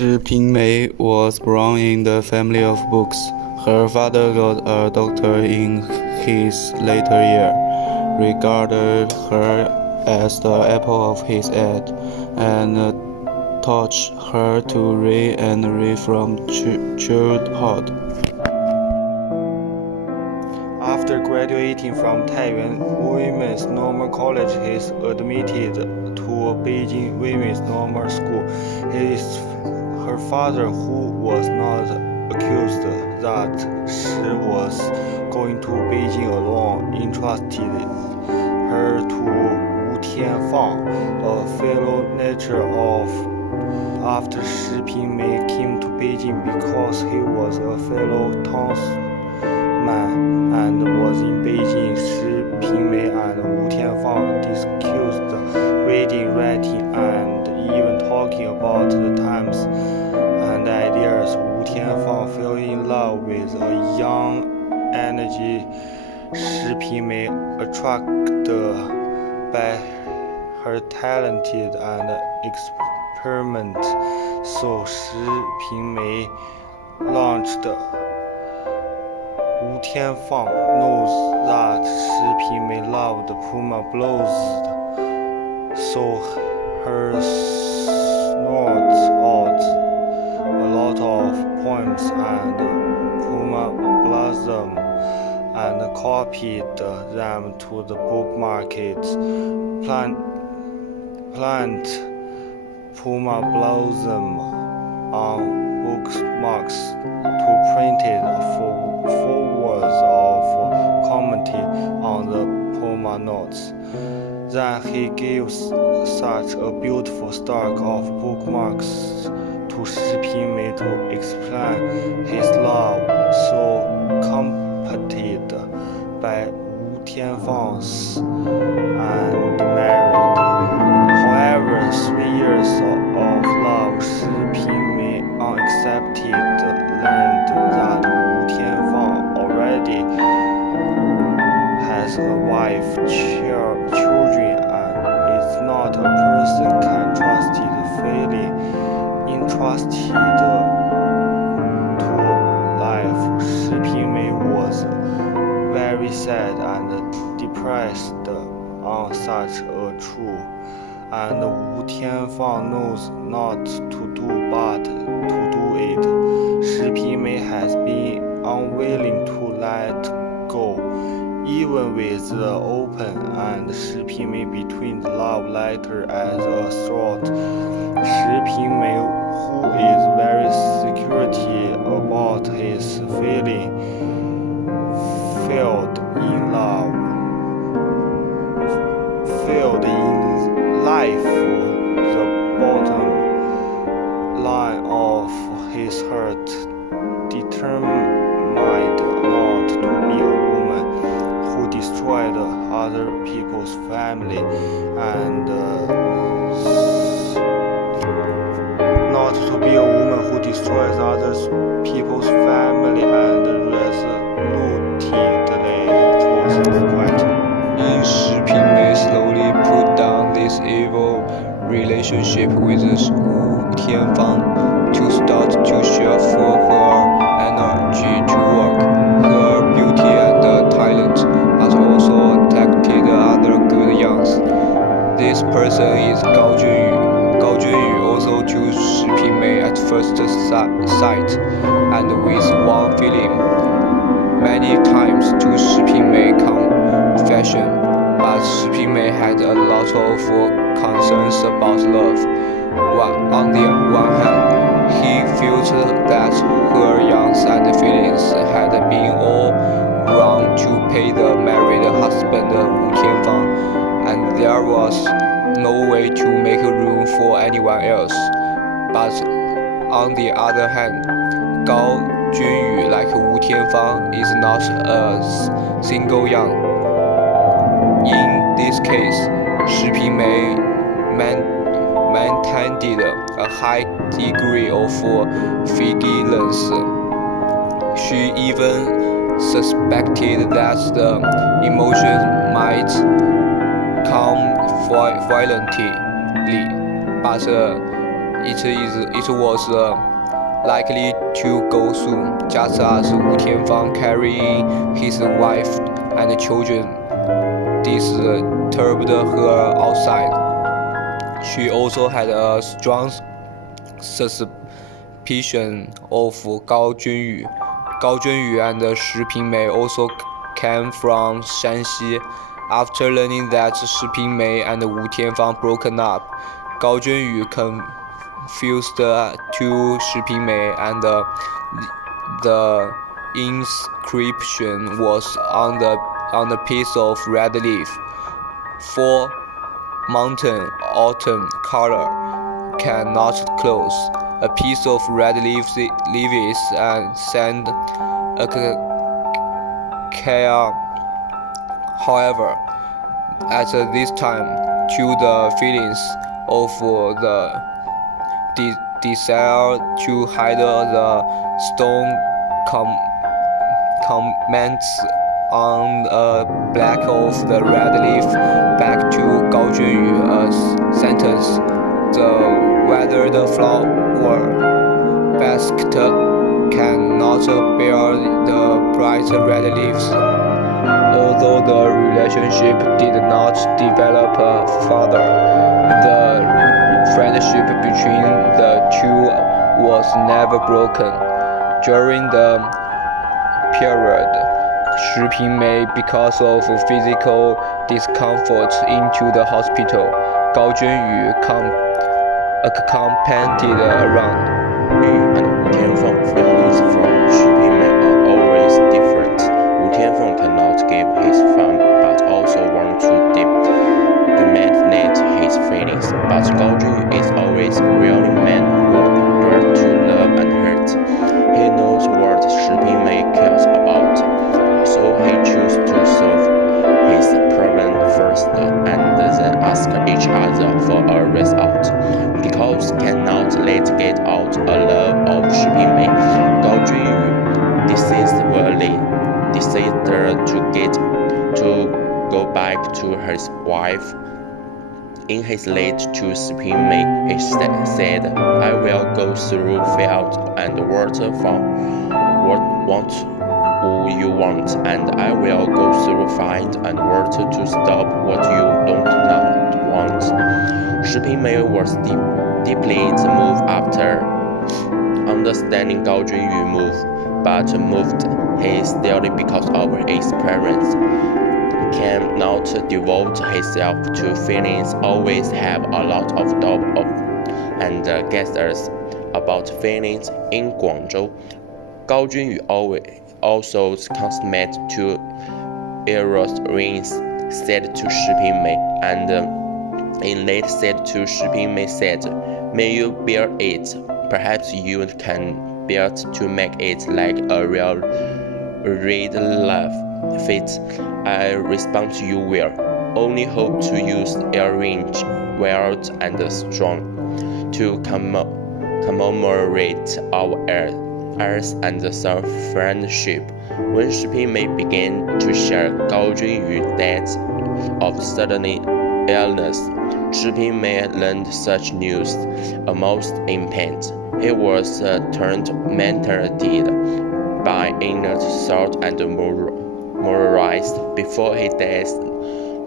Shi Pingmei was born in the family of books. Her father got a doctor in his later year, regarded her as the apple of his eye, and taught her to read and read from childhood. After graduating from Taiyuan Women's Normal College, he is admitted to Beijing Women's Normal School. Her father, who was not accused that she was going to Beijing alone, entrusted her to Wu Tianfang, a fellow lecturer after Shi Pingmei came to Beijing because he was a fellow townsman and was in Beijing. Shi Pingmei and Wu Tianfang discussed reading, writing, and even talking about the times and ideas. Wu Tianfang fell in love with a young, energy Shi Pingmei, attracted by her talented and experiment. So Shi Pingmei launched. Wu Tianfang knows that Shi Pingmei loved Puma blows, so her notes out a lot of poems and Puma blossom and copied them to the book market. Plant Puma blossom on bookmarks to printed forwards of commentary on the Puma notes. Then he gives such a beautiful stock of bookmarks to Shi Pingmei to explain his love, so comforted by Wu Tianfang's and married. However, 3 years of love, Shi Pingmei unaccepted learned that Wu Tianfang already has a wife, children, and is not a person can trust feeling entrusted to life. Shi Pingmei was very sad and depressed on such a truth, and Wu Tianfang knows not to do but to do it. Shi Pingmei has been unwilling to let go, even with the open and Shi Pingmei between the love letter as a thought. Shi Pingmei, who is very security about his feeling, failed in life. The bottom line of his heart determined not to be a woman who destroyed other people's family and not to be a woman who destroys other people's family and resolutely chose quiet. Shi Pingmei slowly put down this evil relationship with Wu Tianfang to start to share for her energy to work, her beauty and talent, but also attracted other good youngs. This person is Gao Junyu. Gao Junyu also chose Shi Pingmei at first sight and with one feeling. Many times to Shi Pingmei confession, but Shi Pingmei had a lot of concerns about love. On the one hand, he felt that her youngs and feelings had been all wrong to pay the married husband Wu Tianfang, and there was no way to make room for anyone else. But on the other hand, Gao Junyu, like Wu Tianfang, is not a single young. In this case, Shi Pingmei maintained a high degree of vigilance. She even suspected that the emotion might come violently, but it was likely to go soon, just as Wu Tianfang carrying his wife and children disturbed her outside. She also had a strong suspicion of Gao Junyu. Gao Junyu and Shi Pingmei also came from Shanxi. After learning that Shi Pingmei and Wu Tianfang broken up, Gao Junyu confused to Shi Pingmei, and the inscription was on a piece of red leaf. For mountain autumn color cannot close. A piece of red leaves and sand a care. However, at this time, to the feelings of the desire to hide the stone comments on a black of the red leaf back to Gao Junyu a sentence. Whether the flower basket cannot bear the bright red leaves. Although the relationship did not develop further, the friendship between the two was never broken. During the period, Shi Pingmei, because of physical discomfort, into the hospital. Gao Junyu accompanied around. And Wu Tianfang feelings from Shi Pingmei are always different. Wu Tianfang cannot give his fun, but also want to dominate his feelings. But Gao Junyu is always really man who dared to love and hurt. He knows what Shi Pingmei cares about, so he chose to solve his problem first and then ask each other for a result. Because cannot let get out a love of Shi Pingmei, Gao Junyu decided to go back to his wife. In his letter to Shi Pingmei, he said, "I will go through field and water for what you want, and I will go through find and water to stop what you don't want." Shi Pingmei was deeply moved after understanding Gao Junyu move, but moved hastily because of his parents cannot devote himself to feelings, always have a lot of doubt and guesses about feelings. In Guangzhou, Gao Junyu also consummate two eros rings, said to Shi Pingmei, and in late said to Shi Pingmei, said, "May you bear it. Perhaps you can bear it to make it like a real love fit." I respond to you well. Only hope to use earrings, wild and strong, to commemorate our earth and some friendship. When Shi Pingmei began to share Gao Junyu's death of sudden illness, Shi Pingmei learned such news almost in pain. He was tormented by inner thought and moralized before his death.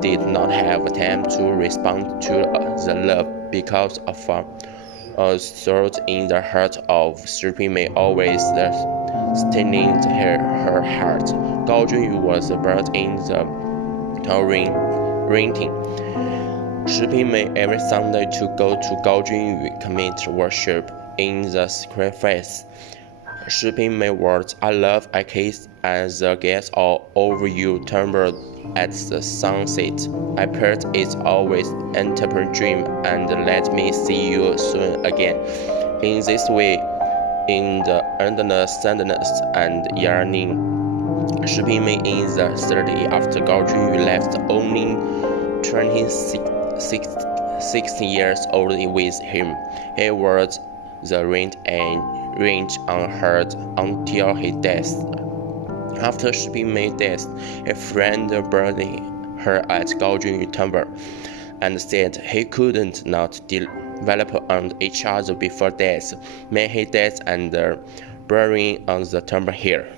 Did not have time to respond to the love because of a thought in the heart of Shi Pingmei always staining her heart. Gao Junyu was brought in the renting. Shi Pingmei every Sunday to go to Gao Junyu commit worship in the sacrifice. Shi Pingmei words, "I love, I kiss, and the gaze all over you tumbled at the sunset. I put it always enter a dream and let me see you soon again." In this way, in the endless sadness and yearning, Shi Pingmei in the 30 after Gao Junyu left, only 26 years old with him. He was the rent on her until his death. After Shi Pingmei's death, a friend buried her at Gao Junyu's tomb and said he couldn't not envelop on each other before death. May he death and burying on the tomb here.